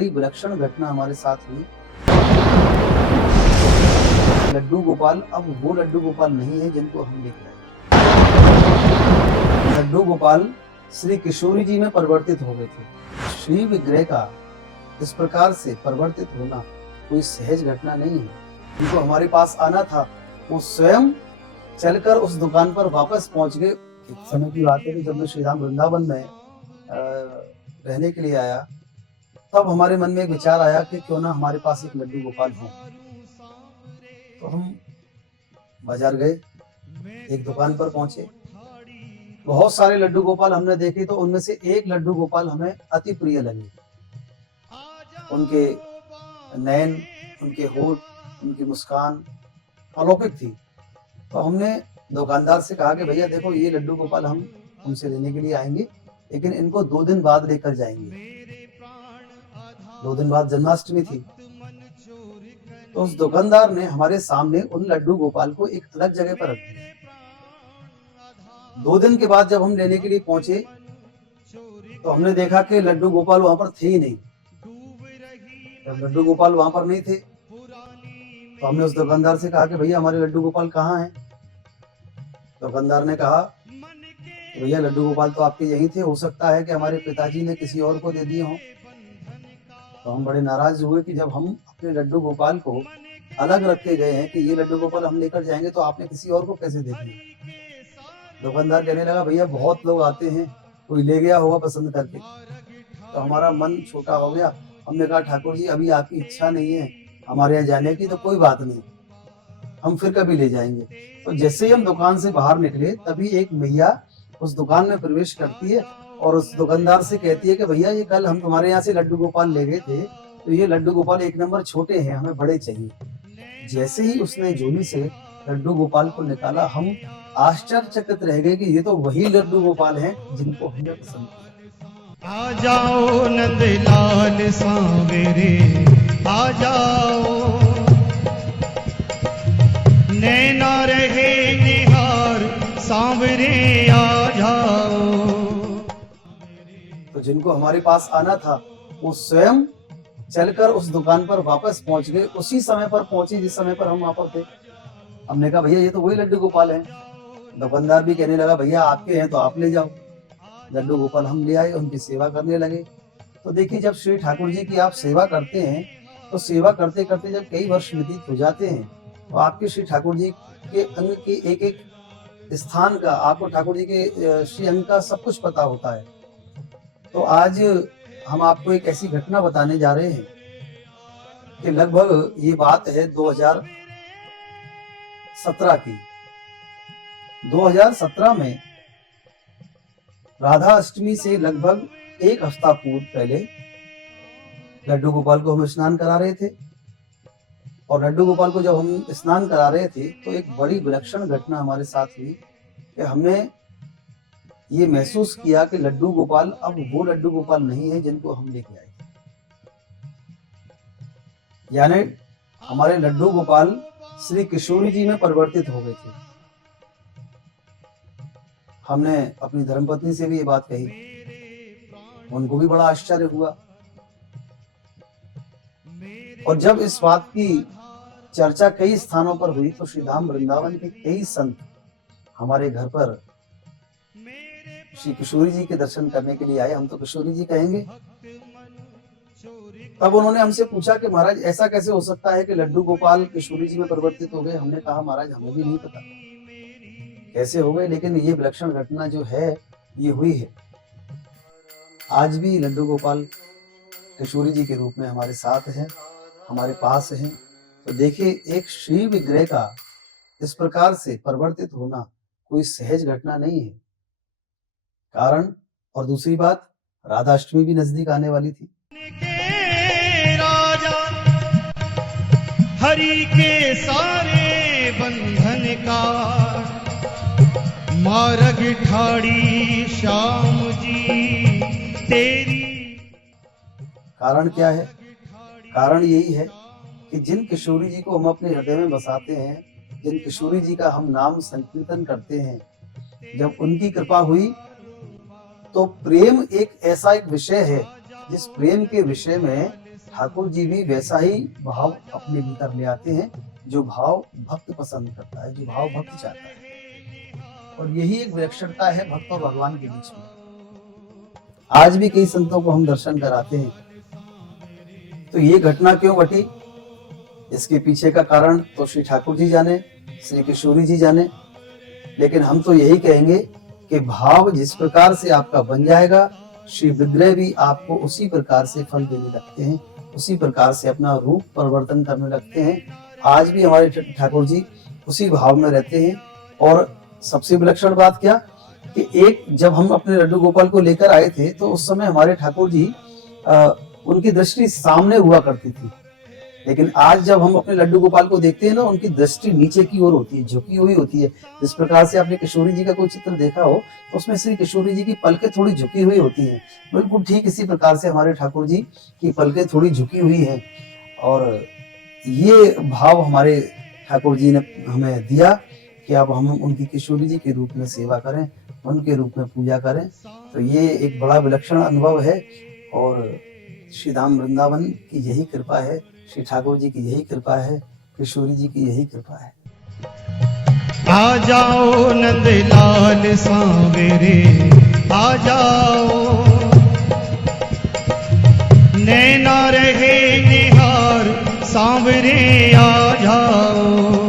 बड़ी विलक्षण घटना हमारे साथ हुई। लड्डू गोपाल अब वो लड्डू गोपाल नहीं है जिनको हम देख रहे हैं। लड्डू गोपाल श्री किशोरी जी में परिवर्तित हो गए थे। श्री विग्रह का इस प्रकार से परिवर्तित होना कोई सहज घटना नहीं है। जिनको हमारे पास आना था वो स्वयं चलकर उस दुकान पर वापस पहुंच गए। एक समय की बात है कि जब मैं श्री धाम वृंदावन में रहने के लिए आया, तब हमारे मन में एक विचार आया कि क्यों ना हमारे पास एक लड्डू गोपाल हो। तो हम बाजार गए, एक दुकान पर पहुंचे। बहुत सारे लड्डू गोपाल हमने देखे, तो उनमें से एक लड्डू गोपाल हमें अति प्रिय लगे। उनके नयन, उनके होठ, उनकी मुस्कान अलौकिक थी। तो हमने दुकानदार से कहा कि भैया देखो, ये लड्डू गोपाल हम तुमसे लेने के लिए आएंगे, लेकिन इनको 2 दिन बाद लेकर जाएंगे। 2 दिन बाद जन्माष्टमी थी। तो उस दुकानदार ने हमारे सामने उन लड्डू गोपाल को एक अलग जगह पर रख दिया। 2 दिन के बाद जब हम लेने के लिए पहुंचे, तो हमने देखा कि लड्डू गोपाल वहां पर थे ही नहीं। जब लड्डू गोपाल वहां पर नहीं थे, तो हमने उस दुकानदार से कहा कि भैया हमारे लड्डू गोपाल कहाँ हैं। दुकानदार ने कहा कि भैया लड्डू गोपाल तो आपके यहीं थे, हो सकता है कि हमारे पिताजी ने किसी और को दे दिए हों। तो हम बड़े नाराज हुए कि जब हम अपने लड्डू गोपाल को अलग रख के गए हैं कि ये लड्डू गोपाल हम लेकर जाएंगे, तो आपने किसी और को कैसे दे दिए। दुकानदार कहने लगा भैया बहुत लोग आते हैं, कोई ले गया होगा पसंद करके। तो हमारा मन छोटा हो गया। हमने कहा ठाकुर जी अभी आपकी इच्छा नहीं है हमारे यहाँ जाने की, तो कोई बात नहीं, हम फिर कभी ले जाएंगे। तो जैसे ही हम दुकान से बाहर निकले, तभी एक मैया उस दुकान में प्रवेश करती है और उस दुकानदार से कहती है कि भैया ये कल हम तुम्हारे यहाँ से लड्डू गोपाल ले गए थे, तो ये लड्डू गोपाल 1 नंबर छोटे हैं, हमें बड़े चाहिए। जैसे ही उसने झोली से लड्डू गोपाल को निकाला, हम आश्चर्यचकित रह गए कि ये तो वही लड्डू गोपाल हैं जिनको हमने पसंद किया। आ जाओ नंदलाल सांवरे, आ जाओ नैना रहे निहार सांवरे, आ जाओ। तो जिनको हमारे पास आना था वो स्वयं चलकर उस दुकान पर वापस पहुंच गए। उसी समय पर पहुंचे जिस समय पर हम वहां पर थे। हमने कहा भैया ये तो वही लड्डू गोपाल हैं। दुकानदार भी कहने लगा भैया आपके हैं तो आप ले जाओ। लड्डू गोपाल हम ले आए, उनकी सेवा करने लगे। तो देखिए, जब श्री ठाकुर जी की आप सेवा करते हैं, तो सेवा करते करते जब कई वर्ष व्यतीत हो जाते हैं, तो आपके श्री ठाकुर जी के अंग के एक एक स्थान का, आपको ठाकुर जी के श्री अंग का सब कुछ पता होता है। तो आज हम आपको एक ऐसी घटना बताने जा रहे हैं कि लगभग ये बात है 2017 की। 2017 में राधा अष्टमी से लगभग 1 हफ्ता पूर्व पहले लड्डू गोपाल को हम स्नान करा रहे थे। और लड्डू गोपाल को जब हम स्नान करा रहे थे, तो एक बड़ी विलक्षण घटना हमारे साथ हुई कि हमने ये महसूस किया कि लड्डू गोपाल अब वो लड्डू गोपाल नहीं है जिनको हम लेके आए थे। यानी हमारे लड्डू गोपाल श्री किशोरी जी में परिवर्तित हो गए थे। हमने अपनी धर्मपत्नी से भी ये बात कही, उनको भी बड़ा आश्चर्य हुआ। और जब इस बात की चर्चा कई स्थानों पर हुई, तो श्री धाम वृंदावन के कई संत हमारे घर पर श्री किशोरी जी के दर्शन करने के लिए आए। हम तो किशोरी जी कहेंगे। तब उन्होंने हमसे पूछा कि महाराज ऐसा कैसे हो सकता है कि लड्डू गोपाल किशोरी जी में परिवर्तित हो गए। हमने कहा महाराज हमें भी नहीं पता कैसे हो गए, लेकिन ये विलक्षण घटना जो है ये हुई है। आज भी लड्डू गोपाल किशोरी जी के रूप में हमारे साथ हैं, हमारे पास हैं। तो देखिए, एक श्री विग्रह का इस प्रकार से परिवर्तित होना कोई सहज घटना नहीं है। कारण, और दूसरी बात, राधाष्टमी भी नजदीक आने वाली थी। राजा हरि के सारे बंधन का मार्ग ठाड़ी श्याम जी तेरी। कारण क्या है? कारण यही है कि जिन किशोरी जी को हम अपने हृदय में बसाते हैं, जिन किशोरी जी का हम नाम संकीर्तन करते हैं, जब उनकी कृपा हुई, तो प्रेम एक ऐसा एक विषय है जिस प्रेम के विषय में ठाकुर जी भी वैसा ही भाव अपने भीतर ले आते हैं जो भाव भक्त पसंद करता है, जो भाव भक्त चाहता है। और यही एक विलक्षणता है भक्त और भगवान के बीच में। आज भी कई संतों को हम दर्शन कराते हैं। तो ये घटना क्यों घटी, इसके पीछे का कारण तो श्री ठाकुर जी जाने, श्री किशोरी जी जाने। लेकिन हम तो यही कहेंगे कि भाव जिस प्रकार से आपका बन जाएगा, श्री विग्रह भी आपको उसी प्रकार से फल देने लगते हैं, उसी प्रकार से अपना रूप परिवर्तन करने लगते हैं। आज भी हमारे ठाकुर जी उसी भाव में रहते हैं। और सबसे विलक्षण बात क्या कि एक जब हम अपने लड्डू गोपाल को लेकर आए थे तो उस समय हमारे ठाकुर जी उनकी दृष्टि सामने हुआ करती थी। लेकिन आज जब हम अपने लड्डू गोपाल को देखते हैं ना, उनकी दृष्टि नीचे की ओर होती है, झुकी हुई होती है। जिस प्रकार से आपने किशोरी जी का कोई चित्र देखा हो तो उसमें श्री किशोरी जी की पलकें थोड़ी झुकी हुई होती हैं। बिल्कुल ठीक इसी प्रकार से हमारे ठाकुर जी की पलकें थोड़ी झुकी हुई हैं। और ये भाव हमारे ठाकुर जी ने हमें दिया कि अब हम उनकी किशोरी जी के रूप में सेवा करें, उनके रूप में पूजा करें। तो ये एक बड़ा विलक्षण अनुभव है। और श्री धाम वृंदावन की यही कृपा है, श्री ठाकुर जी की यही कृपा है, किशोरी जी की यही कृपा है। आ जाओ नंदलाल सांवरे, आ जाओ, नैना रहे निहार सांवरे, आ जाओ।